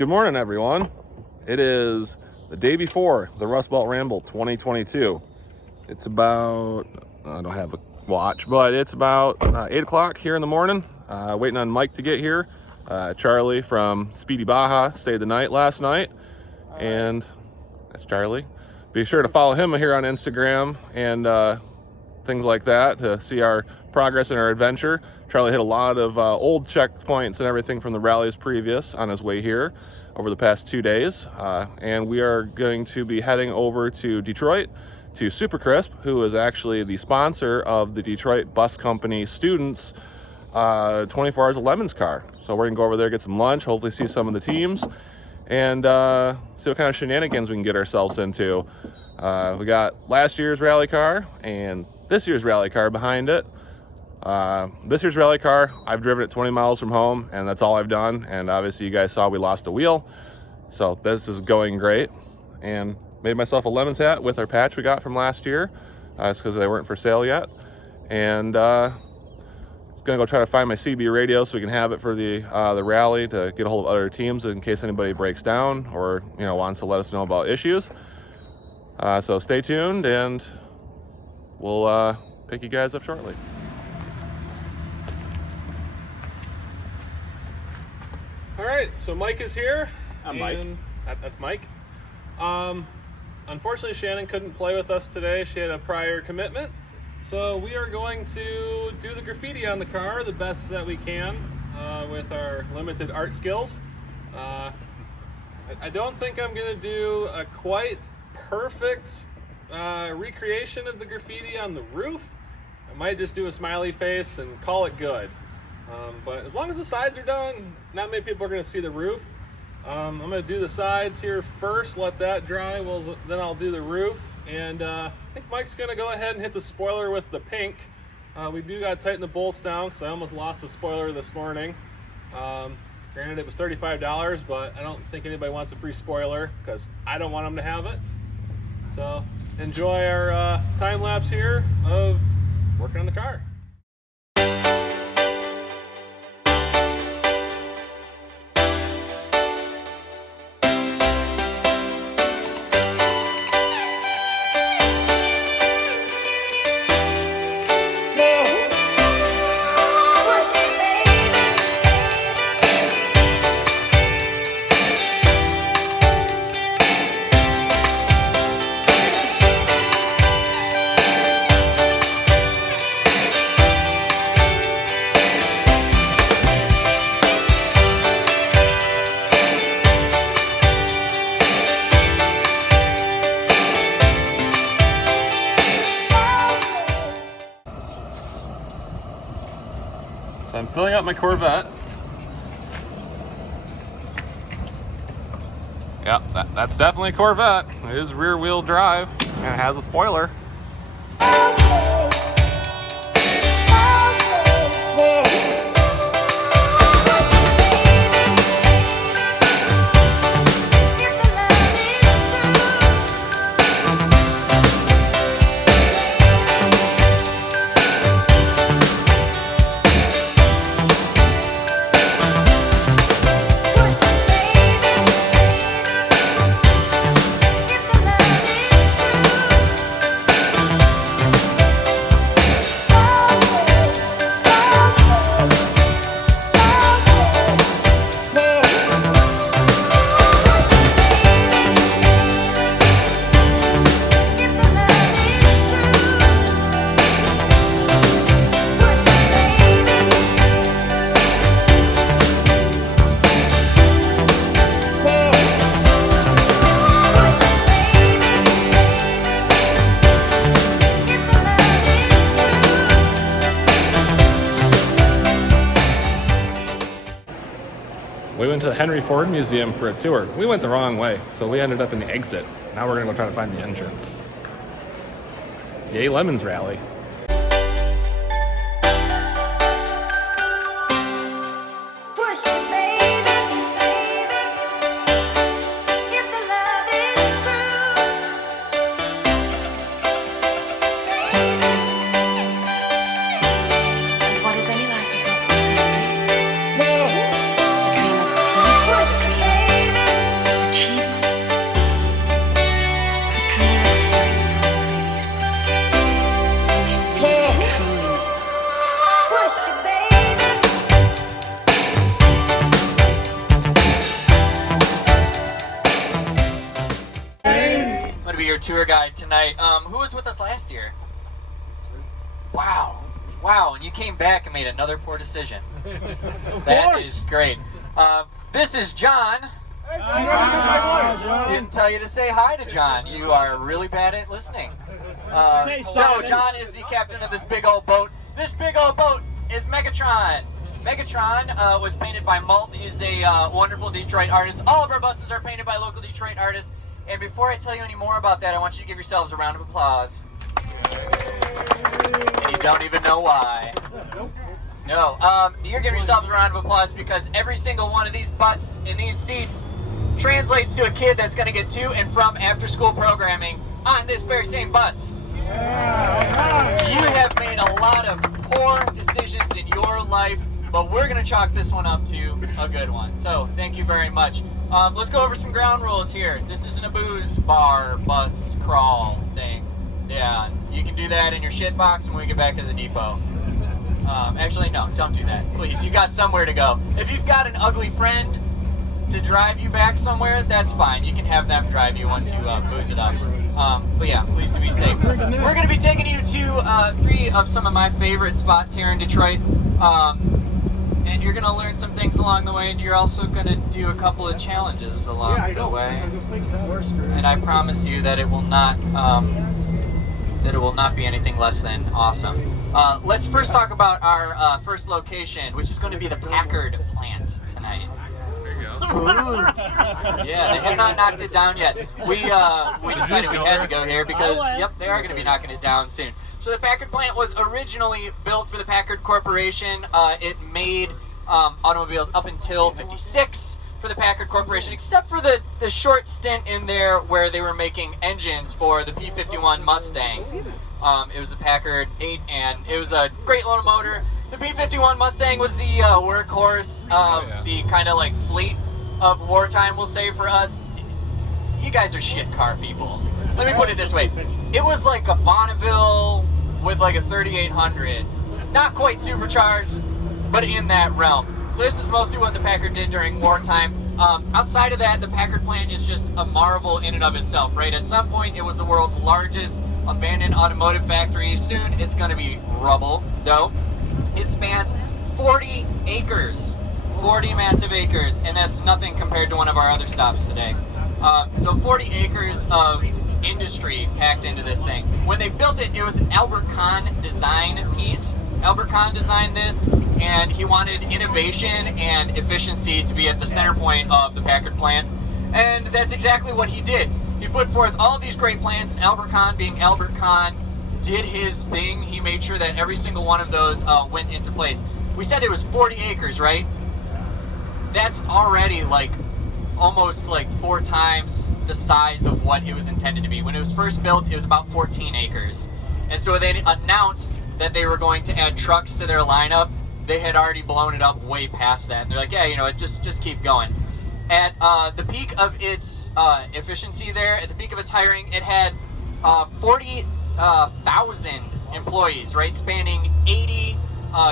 Good morning, everyone. It is the day before the Rustbelt Ramble 2022. It's about, I don't have a watch, but it's about 8 o'clock here in the morning. Waiting on Mike to get here. Charlie from Speedy Baja stayed the night last night. And that's Charlie. Be sure to follow him here on Instagram and things like that to see our progress in our adventure. Charlie hit a lot of old checkpoints and everything from the rallies previous on his way here over the past 2 days. And we are going to be heading over to Detroit to Super Crisp, who is actually the sponsor of the Detroit Bus Company students 24 Hours of Lemons car. So we're gonna go over there, get some lunch, hopefully see some of the teams, and see what kind of shenanigans we can get ourselves into. We got last year's rally car and this year's rally car behind it. This year's rally car, I've driven it 20 miles from home, and that's all I've done. And obviously you guys saw we lost a wheel. So this is going great. And made myself a Lemons hat with our patch we got from last year. It's because they weren't for sale yet. And gonna go try to find my CB radio so we can have it for the rally to get a hold of other teams in case anybody breaks down or wants to let us know about issues. So stay tuned, and we'll pick you guys up shortly. All right, so Mike is here. I'm Mike. That's Mike. Unfortunately, Shannon couldn't play with us today. She had a prior commitment. So we are going to do the graffiti on the car the best that we can with our limited art skills. I don't think I'm going to do a quite perfect recreation of the graffiti on the roof. I might just do a smiley face and call it good. But as long as the sides are done, not many people are going to see the roof. I'm going to do the sides here first, let that dry, then I'll do the roof. And I think Mike's going to go ahead and hit the spoiler with the pink. We do got to tighten the bolts down because I almost lost the spoiler this morning. Granted, it was $35, but I don't think anybody wants a free spoiler because I don't want them to have it. So enjoy our time lapse here of working on the car. So I'm filling up my Corvette. Yep, that's definitely a Corvette. It is rear wheel drive and it has a spoiler. We went to the Henry Ford Museum for a tour. We went the wrong way, so we ended up in the exit. Now we're gonna go try to find the entrance. Yay, Lemons Rally. Dream of peace, dream tour guide tonight. Who was with us last year? Wow. Wow, and you came back and made another poor decision. That is great. This is John. Hey, John. Didn't tell you to say hi to John. You are really bad at listening. So John is the captain of this big old boat. This big old boat is Megatron. Megatron was painted by Malt. He's a wonderful Detroit artist. All of our buses are painted by local Detroit artists. And before I tell you any more about that, I want you to give yourselves a round of applause. And you don't even know why. No, you're giving yourselves a round of applause because every single one of these butts in these seats translates to a kid that's going to get to and from after-school programming on this very same bus. You have made a lot of poor decisions in your life, but we're going to chalk this one up to a good one. So, thank you very much. Let's go over some ground rules here. This isn't a booze bar, bus, crawl thing. Yeah, you can do that in your shit box when we get back to the depot. Actually, no, don't do that. Please, you got somewhere to go. If you've got an ugly friend to drive you back somewhere, that's fine. You can have them drive you once you booze it up. But yeah, please do be safe. We're going to be taking you to 3 of some of my favorite spots here in Detroit. And you're going to learn some things along the way, and you're also going to do a couple of challenges along the way. And I promise you that it will not be anything less than awesome. Let's first talk about our first location, which is going to be the Packard plant tonight. Yeah, they have not knocked it down yet. We decided we had to go here because, yep, they are going to be knocking it down soon. So the Packard plant was originally built for the Packard Corporation. It made automobiles up until '56 for the Packard Corporation, except for the short stint in there where they were making engines for the P-51 Mustangs. It was the Packard 8, and it was a great little motor. The P-51 Mustang was the workhorse of the kind of like fleet of wartime, we'll say, for us. You guys are shit car people. Let me put it this way. It was like a Bonneville with like a 3800. Not quite supercharged, but in that realm. So this is mostly what the Packard did during wartime. Outside of that, the Packard plant is just a marvel in and of itself, right? At some point, it was the world's largest abandoned automotive factory. Soon, it's going to be rubble, though. It spans 40 acres. 40 massive acres, and that's nothing compared to one of our other stops today. So 40 acres of industry packed into this thing. When they built it, it was an Albert Kahn design piece. Albert Kahn designed this, and he wanted innovation and efficiency to be at the center point of the Packard plant. And that's exactly what he did. He put forth all of these great plans, and Albert Kahn, being Albert Kahn, did his thing. He made sure that every single one of those went into place. We said it was 40 acres, right? That's already like almost like 4 times the size of what it was intended to be. When it was first built, it was about 14 acres. And so they announced that they were going to add trucks to their lineup. They had already blown it up way past that. And they're like, yeah, you know, just keep going. At the peak of its efficiency there, at the peak of its hiring, it had 40,000 employees, right, spanning 80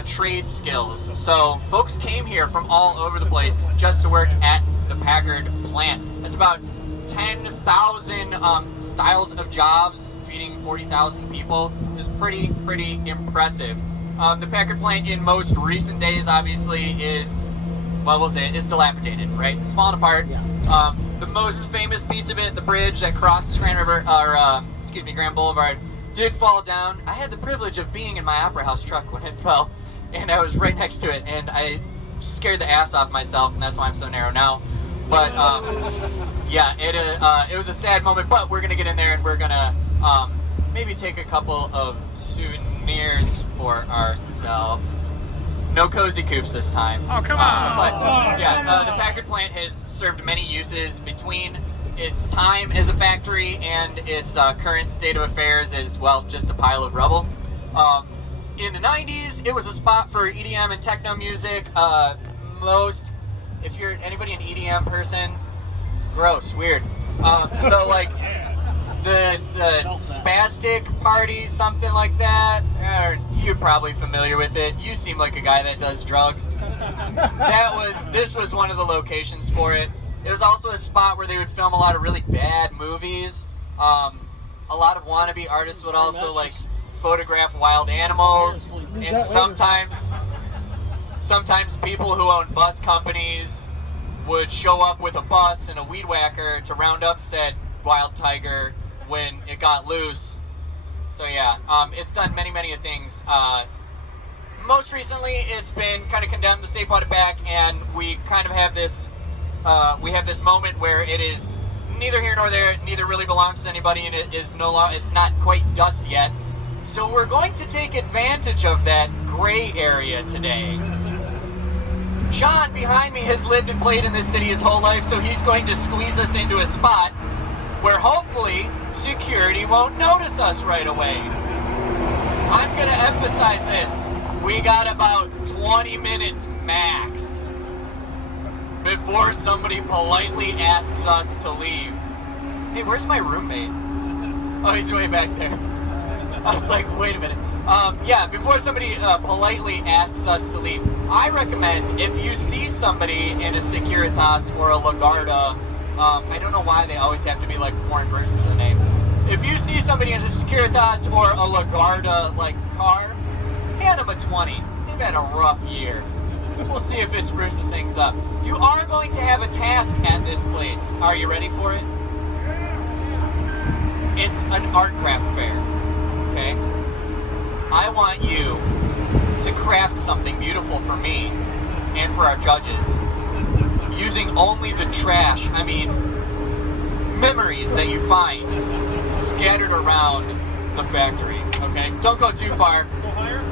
trade skills. So folks came here from all over the place just to work at the Packard plant. That's about 10,000 styles of jobs, feeding 40,000 people. Is pretty impressive. The Packard plant in most recent days obviously is, well, we'll say it is dilapidated, right? It's falling apart. The most famous piece of it, the bridge that crosses Grand Boulevard, did fall down. I had the privilege of being in my Opera House truck when it fell, and I was right next to it, and I scared the ass off myself, and that's why I'm so narrow now. But yeah, it was a sad moment, but we're gonna get in there and we're gonna maybe take a couple of souvenirs for ourselves. No cozy coops this time. Oh, come on! But yeah, the Packard plant has served many uses between its time as a factory and its current state of affairs as, well, just a pile of rubble. In the 90s, it was a spot for EDM and techno music. If you're anybody an EDM person, gross, weird. So like the spastic parties, something like that, you're probably familiar with it. You seem like a guy that does drugs. This was one of the locations for it. It was also a spot where they would film a lot of really bad movies. a lot of wannabe artists would also like photograph wild animals, and sometimes people who own bus companies would show up with a bus and a weed whacker to round up said wild tiger when it got loose. So yeah, it's done many things. Most recently, it's been kind of condemned to stay brought it back, and we kind of have this moment where it is neither here nor there, neither really belongs to anybody, and it is it's not quite dust yet. So we're going to take advantage of that gray area today. John behind me has lived and played in this city his whole life, so he's going to squeeze us into a spot where hopefully security won't notice us right away. I'm going to emphasize this. We got about 20 minutes max before somebody politely asks us to leave. Hey, where's my roommate? Oh, he's way back there. I was like, wait a minute. Yeah, before somebody politely asks us to leave, I recommend if you see somebody in a Securitas or a Lagarda, I don't know why they always have to be like foreign versions of the names. If you see somebody in a Securitas or a Lagarda like car, hand them a 20. They've had a rough year. We'll see if it spruces things up. You are going to have a task at this place. Are you ready for it? It's an art craft fair. Okay? I want you to craft something beautiful for me and for our judges using only the trash, memories that you find scattered around the factory, okay? Don't go too far.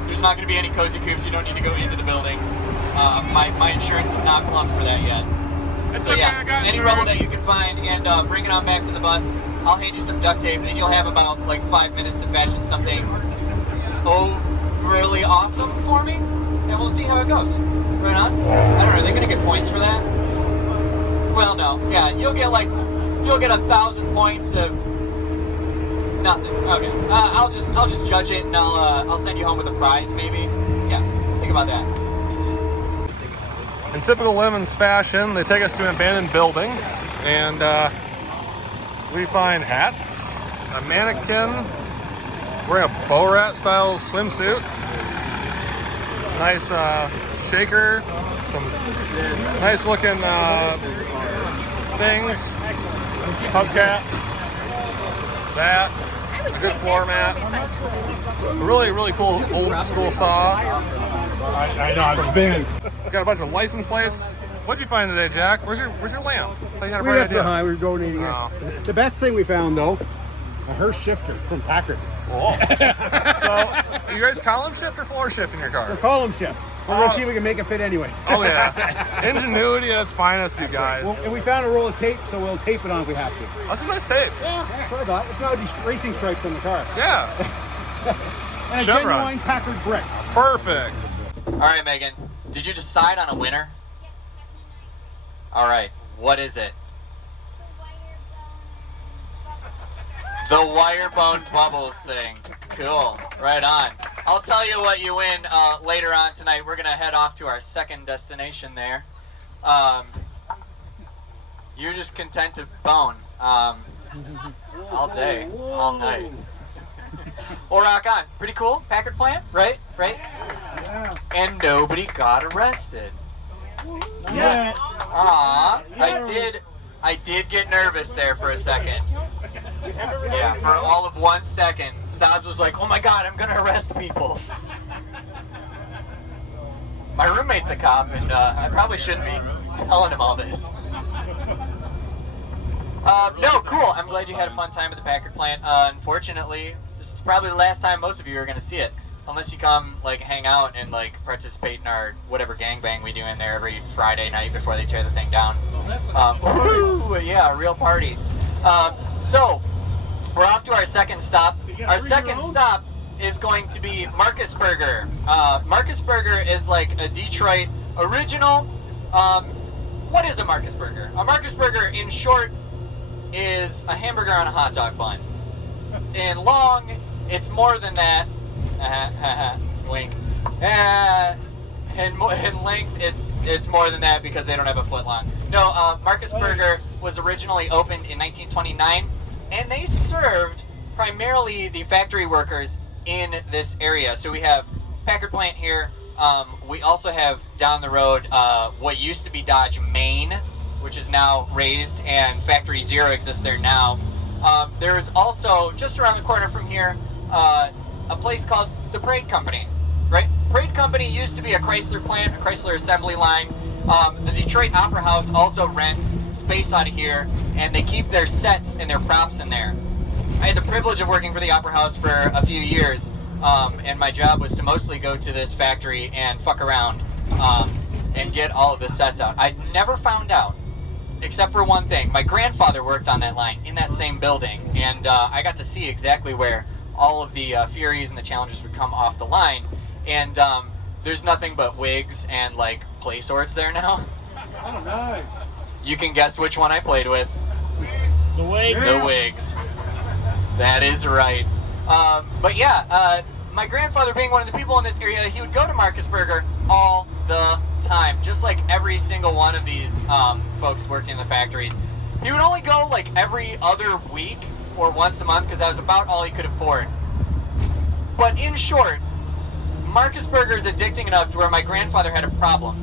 There's not going to be any cozy coops. You don't need to go into the buildings. My insurance is not plumbed for that yet. So yeah, any rubble that you can find, and bring it on back to the bus. I'll hand you some duct tape, and you'll have about like 5 minutes to fashion something really awesome for me, and we'll see how it goes. Right on? I don't know, are they gonna get points for that? Well, no. Yeah, you'll get 1,000 points of nothing. Okay. I'll just judge it, and I'll send you home with a prize, maybe. Yeah, think about that. In typical Lemons fashion, they take us to an abandoned building, and we find hats, a mannequin wearing a Borat style swimsuit, nice shaker, some nice looking things, hubcaps, that, a good floor mat, a really cool old school saw. I know, I've been. We got a bunch of license plates. What'd you find today, Jack? Where's your lamp? I thought you had a We bright left idea. behind, we were donating it. The best thing we found though, a Hearst shifter from Packard. Oh. So, you guys column shift or floor shift in your car? We're column shift. We're gonna see if we can make it fit anyways. Oh yeah. Ingenuity at its finest, you guys. Well, and we found a roll of tape, so we'll tape it on if we have to. That's a nice tape. Yeah, that's what I thought. It's not these racing stripes on the car. Yeah. And a Chevron. genuine Packard brick. Perfect. All right, Megan. Did you decide on a winner? All right. What is it? The wire bone bubbles thing. Cool. Right on. I'll tell you what you win later on tonight. We're going to head off to our second destination there. You're just content to bone all day, all night. Well, rock on. Pretty cool. Packard plant, right? Right? Yeah. And nobody got arrested. Yeah. Aw, I did get nervous there for a second. Yeah, for all of 1 second. Stobbs was like, oh my god, I'm gonna arrest people. My roommate's a cop, and I probably shouldn't be telling him all this. No, cool. I'm glad you had a fun time at the Packard plant. Unfortunately, this is probably the last time most of you are gonna see it. Unless you come, like, hang out and, like, participate in our whatever gangbang we do in there every Friday night before they tear the thing down. Yeah, a real party. So, we're off to our second stop. Our second stop is going to be Marcusburger. Marcusburger is like a Detroit original. What is a Marcusburger? A Marcusburger, in short, is a hamburger on a hot dog bun. In long, it's more than that. Wink. In length, it's more than that because they don't have a foot long. No, Marcusburger was originally opened in 1929, and they served primarily the factory workers in this area. So we have Packard plant here. We also have down the road what used to be Dodge Main, which is now raised, and Factory Zero exists there now. There's also, just around the corner from here, a place called the Parade Company, right? Parade Company used to be a Chrysler plant, a Chrysler assembly line. The Detroit Opera House also rents space out of here, and they keep their sets and their props in there. I had the privilege of working for the Opera House for a few years, and my job was to mostly go to this factory and fuck around and get all of the sets out. I never found out, except for one thing. My grandfather worked on that line in that same building, and I got to see exactly where all of the Furies and the Challengers would come off the line. And there's nothing but wigs and like play swords there now. Oh, nice. You can guess which one I played with. The wigs. The wigs. That is right. But yeah, my grandfather being one of the people in this area, he would go to Marcusburger all the time, just like every single one of these folks working in the factories. He would only go like every other week or once a month because that was about all he could afford. But in short, Marcusburger is addicting enough to where my grandfather had a problem.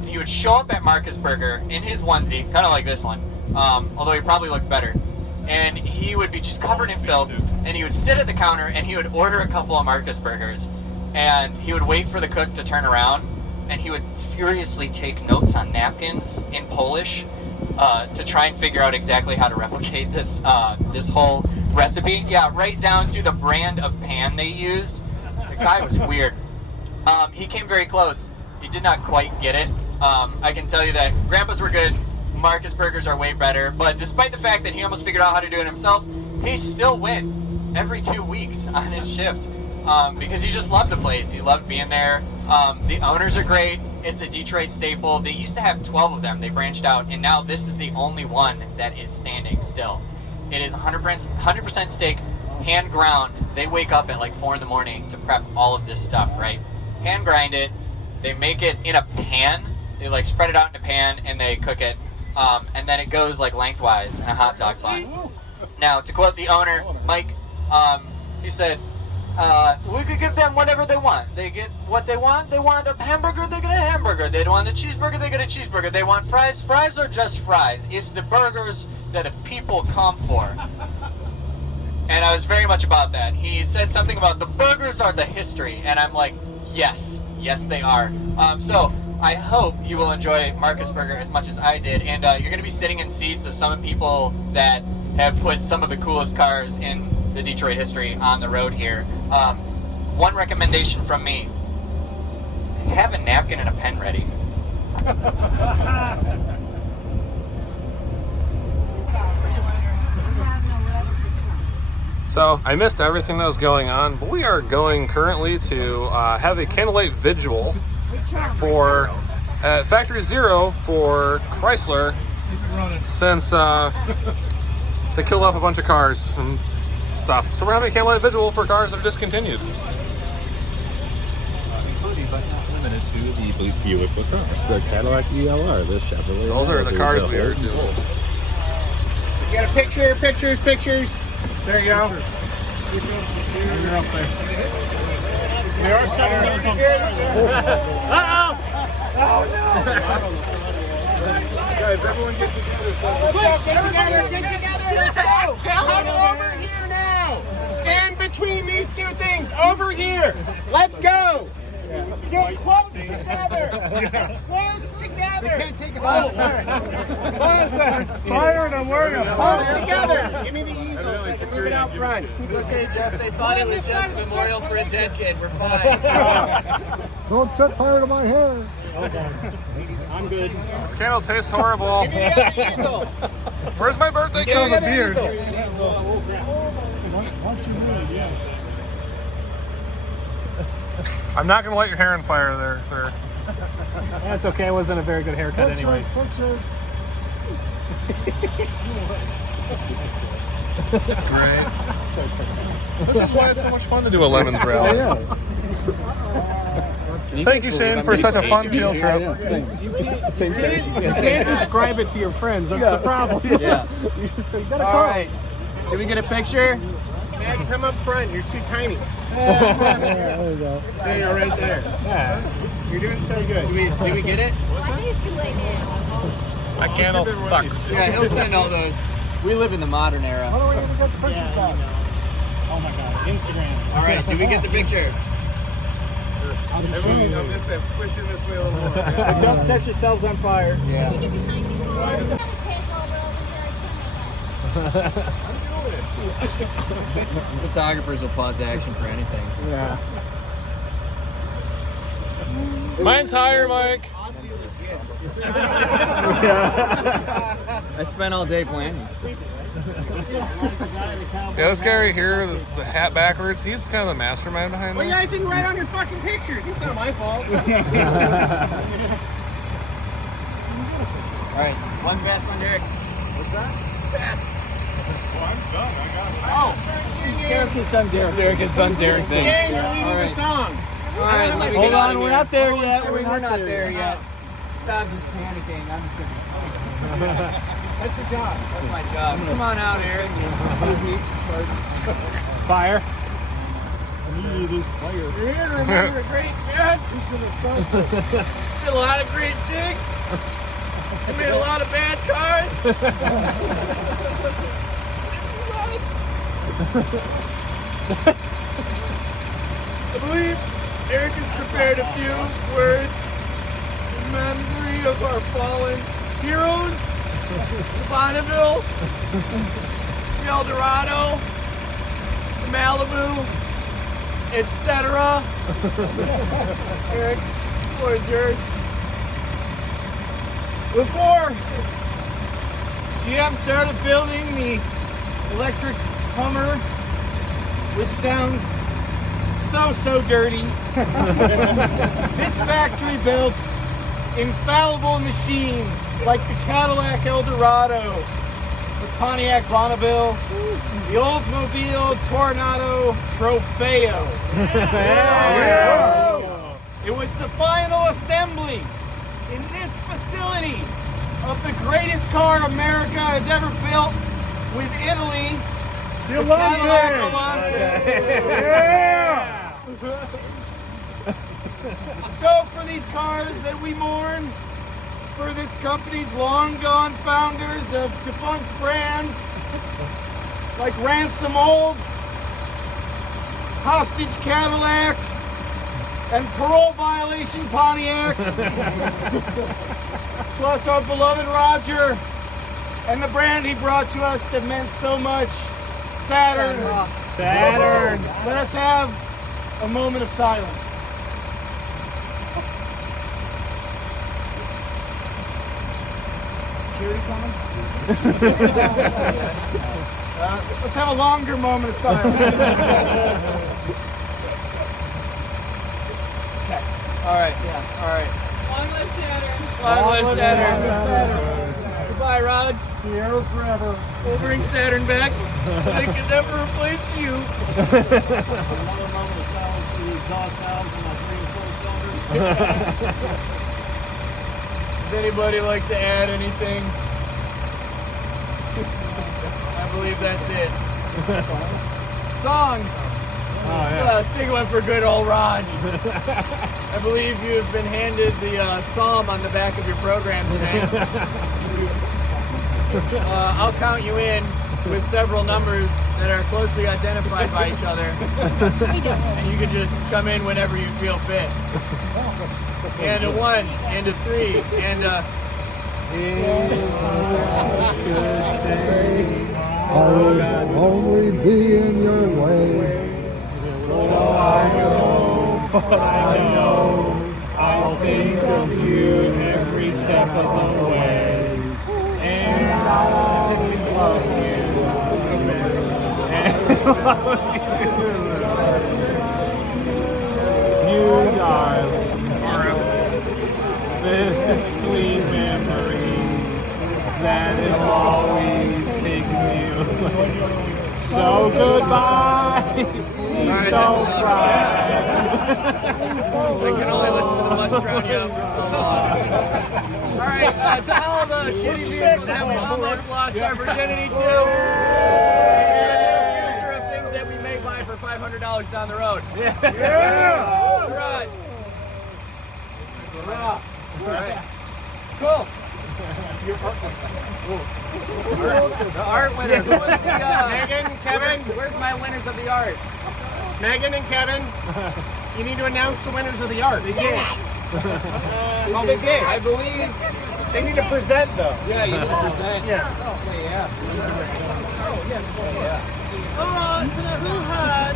And he would show up at Marcusburger in his onesie, kind of like this one, although he probably looked better. And he would be just covered in filth, and he would sit at the counter and he would order a couple of Marcusburgers. And he would wait for the cook to turn around, and he would furiously take notes on napkins in Polish to try and figure out exactly how to replicate this this whole recipe. Yeah, right down to the brand of pan they used. The guy was weird. He came very close. He did not quite get it. I can tell you that Grandpas were good, Marcusburgers are way better, but despite the fact that he almost figured out how to do it himself, he still went every 2 weeks on his shift because he just loved the place. He loved being there. The owners are great. It's a Detroit staple. They used to have 12 of them. They branched out, and now this is the only one that is standing still. It is 100% steak, hand ground. They wake up at like 4 in the morning to prep all of this stuff, right? Hand grind it. They make it in a pan. They like spread it out in a pan and they cook it. And then it goes like lengthwise in a hot dog bun. Now, to quote the owner, Mike, he said, we could give them whatever they want. They get what they want. They want a hamburger, they get a hamburger. They want a cheeseburger, they get a cheeseburger. They want fries, fries are just fries. It's the burgers that people come for. And I was very much about that. He said something about the burgers are the history. And I'm like, yes, they are. So I hope you will enjoy Marcusburger as much as I did. And you're going to be sitting in seats of some people that have put some of the coolest cars in the Detroit history on the road here. One recommendation from me, have a napkin and a pen ready. So I missed everything that was going on, but we are going currently to have a Candlelight vigil for Factory Zero for Chrysler, since they killed off a bunch of cars and stuff. So we're having a Candlelight vigil for cars that are discontinued. Including but not limited to the Buick LaCrosse, the Cadillac ELR, the Chevrolet. Those are the cars we are doing. You got a picture, pictures. There you go. They're up there. They are setting those on fire. Oh no! Guys, everyone get together. Get together. Let's go. Come over here now. Stand between these two things. Over here. Let's go. Get close together. Close together. We can't take it outside. Fire and I'm wearing a Close together. Give me the easel so I can move it out front. It's okay, Jeff. They thought it was just a memorial for a dead kid. We're fine. Don't set fire to my hair. Okay. I'm good. This candle tastes horrible. Give me the other easel. Where's my birthday Give me cake? the other easel. I'm not going to light your hair on fire there, sir. That's okay. It wasn't a very good haircut anyway. Great. This is why it's so much fun to do a Lemons rally. Thank you, Shane, for such a fun field trip. Same. You can't describe it to your friends. That's the problem. Yeah. You gotta All right. Did we get a picture? Matt, come up front. You're too tiny. There you go. There you are, right there. Yeah. You're doing so good. Did we get it? I think it's too late now. My candle sucks. Yeah, he'll send all those. We live in the modern era. How do we even get the pictures back? Oh my God. Instagram. All right, did we get the picture? I'm just squishing this way a little more. Don't set yourselves on fire. Yeah. Take over over here. I can't make Photographers will pause action for anything. Yeah. Mine's higher, Mike. I spent all day planning. Yeah, this guy right here, the hat backwards, he's kind of the mastermind behind Well, you this. guys didn't write on your fucking picture. It's not my fault. All right, one fast one, Derek. What's that? Fast. Well, I'm done. I got it. Derek is done Derek. Derek is done Derek things. Shane, you're leading All the right. song. All right, let me Hold get out on, of we're here. not there yet. We're not there yet. Stobbs is panicking. I'm just gonna. That's your job. That's my job. Come on out, Eric. Fire. You're here to remember a great match. Did a lot of great things. I made a lot of bad cards. I believe Eric has prepared a few words in memory of our fallen heroes, the Bonneville, the El Dorado, the Malibu, etc. Eric, the floor is yours. Before GM started building the electric Hummer, which sounds so dirty, this factory built infallible machines like the Cadillac El Dorado, the Pontiac Bonneville, the Oldsmobile Tornado Trofeo. It was the final assembly in this facility of the greatest car America has ever built with Italy, the Cadillac Alante. So for these cars that we mourn, for this company's long gone founders of defunct brands like Ransom Olds, Hostage Cadillac, and Parole Violation Pontiac, plus our beloved Roger, and the brand he brought to us that meant so much, Saturn. Saturn. Let us have a moment of silence. Security coming? Let's have a longer moment of silence. All right, yeah, all right. Long live Saturn. Long live Saturn. Saturn. Goodbye, Rods. The arrows forever. We'll bring Saturn back. They can never replace you. Another moment of silence for the exhaust valves and my 3 and 4 cylinders. Does anybody like to add anything? I believe that's it. Songs. Sing one for good old Raj. I believe you have been handed the psalm on the back of your program today. I'll count you in with several numbers that are closely identified by each other. And you can just come in whenever you feel fit. And a 1, and a 3, and a... I will only be in your way. So I know, I'll think of you every step of the way. And I'll always love you. And love you, darling. This sweet memories that is always taking you. So goodbye. So proud. I can only listen to the Must Drown You Out for so long. All right, to all the shitty vehicles that we almost lost our virginity to, to the new future of things that we $500 down the road. Yeah. All right. All right. Cool. The art winner. Who was the, Megan, Kevin. Where's my winners of the art? Megan and Kevin, you need to announce the winners of the art. They did. Well, they did. I believe. They need to present, though. Yeah, you need to present. Yeah. So now who had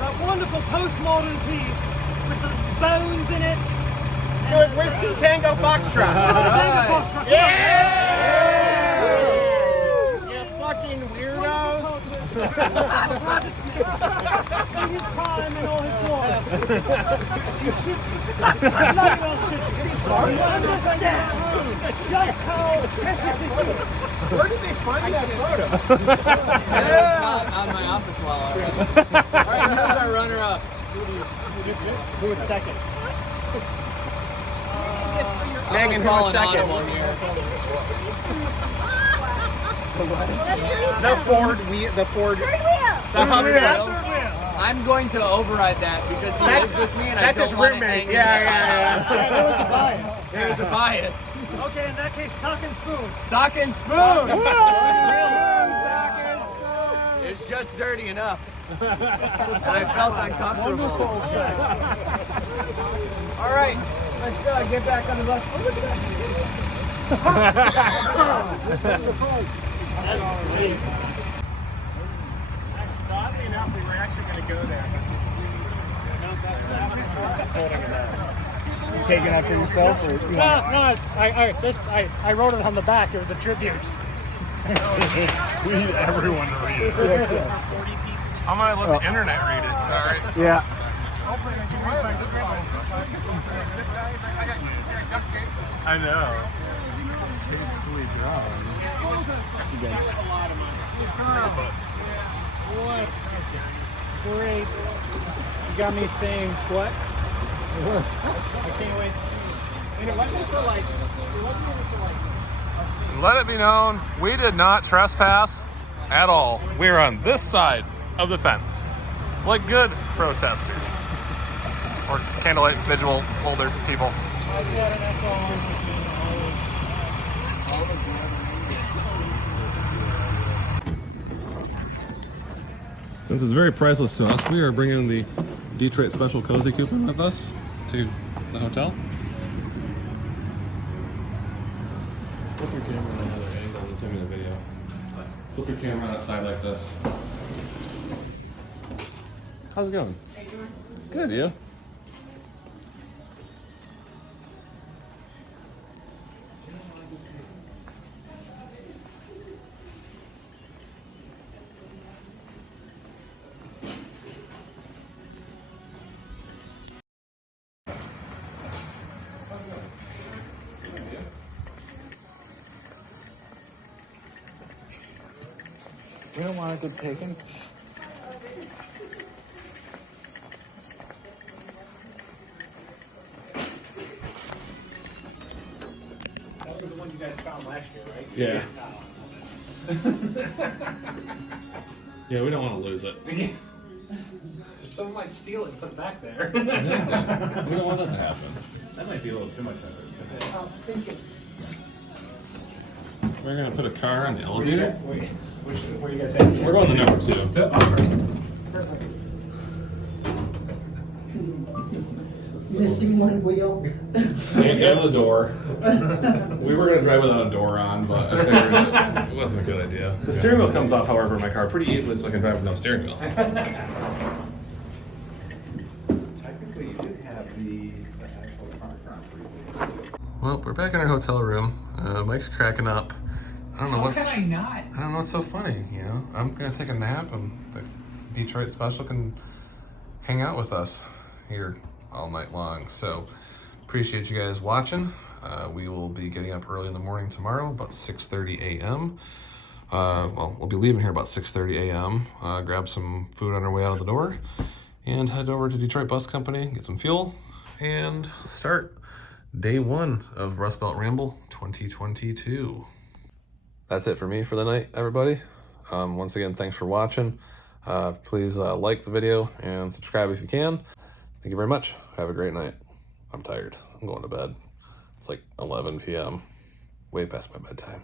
that wonderful postmodern piece with the bones in it? It was Whiskey Tango Foxtrot. Yeah! You fucking weirdos. In his prime and all his glory. You should understand just how precious this is. Where did they find that photo? It's not on my office wall already. All right, who's our runner-up? Who was second? Megan, who was second? The Ford, the Hummer. I'm going to override that because he lives with me and I That's don't his want to roommate. hang Yeah. There was a bias. There was a bias. Okay, in that case, sock and spoon. Sock and spoon. It's just dirty enough. And I felt uncomfortable. All right, let's get back on the bus. Oh, look at Oddly enough, we were actually going to go there. You taking that for yourself? Or No, I wrote it on the back. It was a tribute. We need everyone to read it. I'm gonna let the internet read it, sorry. Yeah. I know. It's tastefully drawn. What? Great. You got me saying what? I can't wait. And it wasn't for like, Let it be known, we did not trespass at all. We're on this side of the fence, like good protesters. Or candlelight vigil holder people. Since it's very priceless to us, we are bringing the Detroit Special Cozy Coupon with us to the hotel. Flip your camera on another angle and zoom in the video. Flip your camera on its side like this. How's it going? Good, you? We don't want to get taken. That was the one you guys found last year, right? Yeah. Yeah, we don't want to lose it. Someone might steal it and put it back there. We don't want that to happen. That might be a little too much effort. We're gonna put a car on the elevator. Where you guys at? We're going to number 2. Missing one wheel. And the door. We were gonna drive without a door on, but I figured it wasn't a good idea. The steering wheel comes off, however, in my car pretty easily, so I can drive with no steering wheel. Technically, you do have the actual park around for you. Well, we're back in our hotel room. Mike's cracking up. I don't know what's. How can I not? I don't know what's so funny. You know, I'm gonna take a nap, and the Detroit Special can hang out with us here all night long. So appreciate you guys watching. We will be getting up early in the morning tomorrow, about 6:30 a.m. Well, we'll be leaving here about 6:30 a.m. Grab some food on our way out of the door, and head over to Detroit Bus Company, get some fuel, and start day 1 of Rustbelt Ramble 2022. That's it for me for the night, everybody. Once again, thanks for watching. Please like the video and subscribe if you can. Thank you very much. Have a great night. I'm tired. I'm going to bed. It's like 11 p.m. Way past my bedtime.